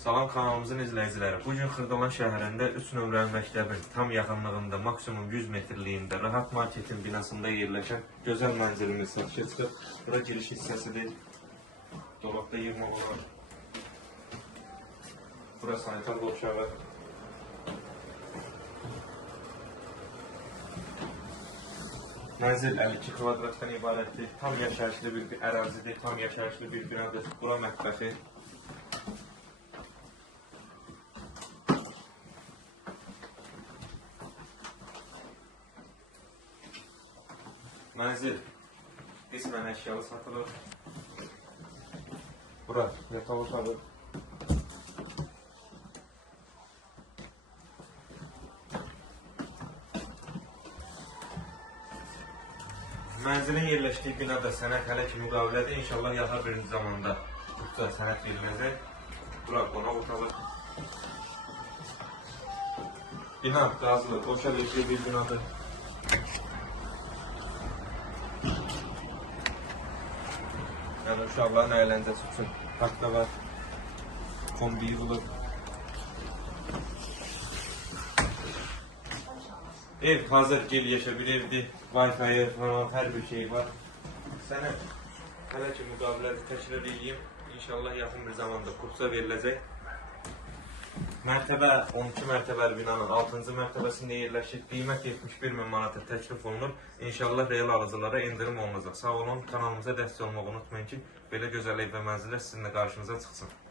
Salam kanalımızın izləyiciləri. Bugün Xırdalan şəhərində 3 nömrəli məktəbin tam yaxınlığında, maksimum 100 metrliyində, Rahat Marketin binasında yerləşən gözəl mənzilimiz satışa çıxır. Bura giriş hissəsidir. Dolabda yığmaq olar. Bura sanitar qovşağı. Mənzil 52 kvadratdan ibarətdir. Tam yaşayışlı bir ərazidir, tam yaşayışlı bir binadır. Bura mətbəxi. Mənzil qismən əşyalı satılır. Bura yataq otağı. Mənzilin yerləşdiyi binada sənət hələ ki müqavilədir. İnşallah yaxın bir zamanda burada sənət veriləcək. Bura qonaq otağı. Bina qazılı, boşa verildiyi bir binadır. Yəni uşaqların əyləncəsi üçün taxta var, kombi yığılır. Ev hazır gel-yaşa bir evdir. Wi-Fi falan hər bir şey var. Sənət hələ ki müqavilədə təşkil edeyim. İnşallah yaxın bir zamanda kursa veriləcək. Mərtəbə 12 mərtəbəli binanın 6-cı mərtəbəsində yerləşir. Qiymət 71.000 manata təklif olunur. İnşallah real alıcılara endirim olunacaq. Sağ olun, kanalımıza dəstək olmağı unutmayın ki, belə gözəl ev və mənzillər sizinlə qarşınıza çıxsın.